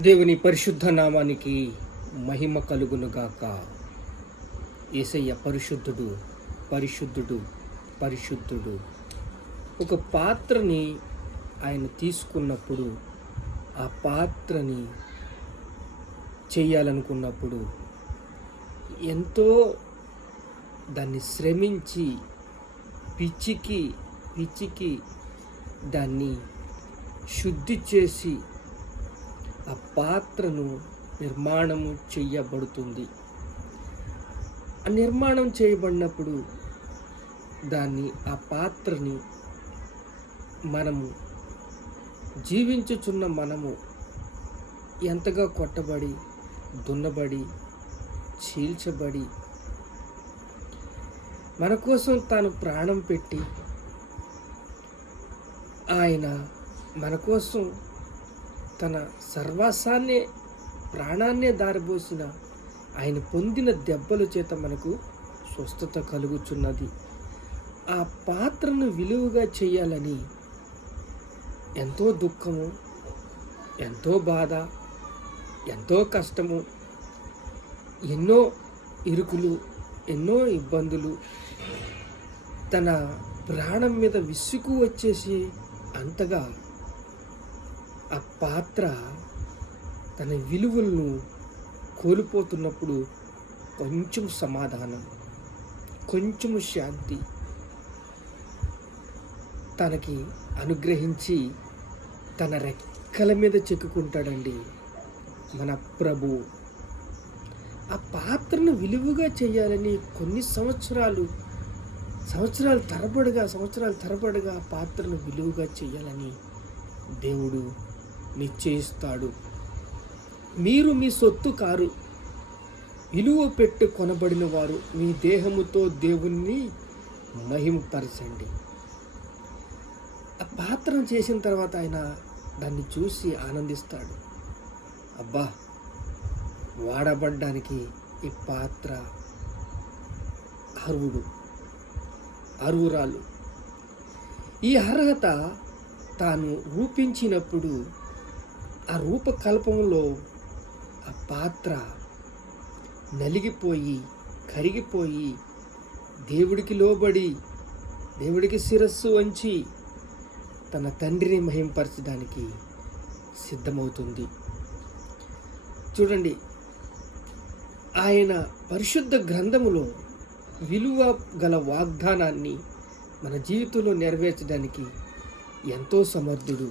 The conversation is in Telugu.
దేవుని పరిశుద్ధ నామానికి మహిమ కలుగునుగాక. యేసయ్య పరిశుద్ధుడు, పరిశుద్ధుడు, పరిశుద్ధుడు. ఒక పాత్రని ఆయన తీసుకున్నప్పుడు, ఆ పాత్రని చేయాలనుకున్నప్పుడు ఎంతో దాన్ని శ్రమించి పిచ్చికి దాన్ని శుద్ధి చేసి ఆ పాత్రను నిర్మాణం చేయబడుతుంది. ఆ నిర్మాణం చేయబడినప్పుడు ఆ పాత్రని మనము జీవించుచున్న మనము ఎంతగా కొట్టబడి, దున్నబడి, చీల్చబడి, మన కోసం తాను ప్రాణం పెట్టి, ఆయన మన కోసం తన సర్వస్వాన్నే, ప్రాణాన్నే దారిపోసిన ఆయన పొందిన దెబ్బల చేత మనకు స్వస్థత కలుగుచున్నది. ఆ పాత్రను విలువగా చేయాలని ఎంతో దుఃఖము, ఎంతో బాధ, ఎంతో కష్టము, ఎన్నో ఇరుకులు, ఎన్నో ఇబ్బందులు, తన ప్రాణం మీద విసుగు వచ్చేసి అంతగా ఆ పాత్ర తన విలువలను కోల్పోతున్నప్పుడు కొంచెం సమాధానం, కొంచెము శాంతి తనకి అనుగ్రహించి తన రెక్కల మీద చెక్కుకుంటాడండి మన ప్రభు. ఆ పాత్రను విలువగా చేయాలని కొన్ని సంవత్సరాలు తరబడిగా ఆ పాత్రను విలువగా చేయాలని దేవుడు నిశ్చయిస్తాడు. మీరు మీ సొత్తు కారు, విలువ పెట్టి కొనబడిన వారు, మీ దేహముతో దేవుణ్ణి మహిమపరచండి. ఆ పాత్రను చేసిన తర్వాత ఆయన దాన్ని చూసి ఆనందిస్తాడు. అబ్బా, వాడబడ్డానికి ఈ పాత్ర అర్హురాలు. ఈ అర్హత తాను రూపించినప్పుడు ఆ రూపకల్పంలో ఆ పాత్ర నలిగిపోయి, కరిగిపోయి, దేవుడికి లోబడి, దేవుడికి శిరస్సు వంచి తన తండ్రిని మహింపరచడానికి సిద్ధమవుతుంది. చూడండి, ఆయన పరిశుద్ధ గ్రంథములో విలువ గల వాగ్దానాన్ని మన జీవితంలో నెరవేర్చడానికి ఎంతో సమర్థుడు.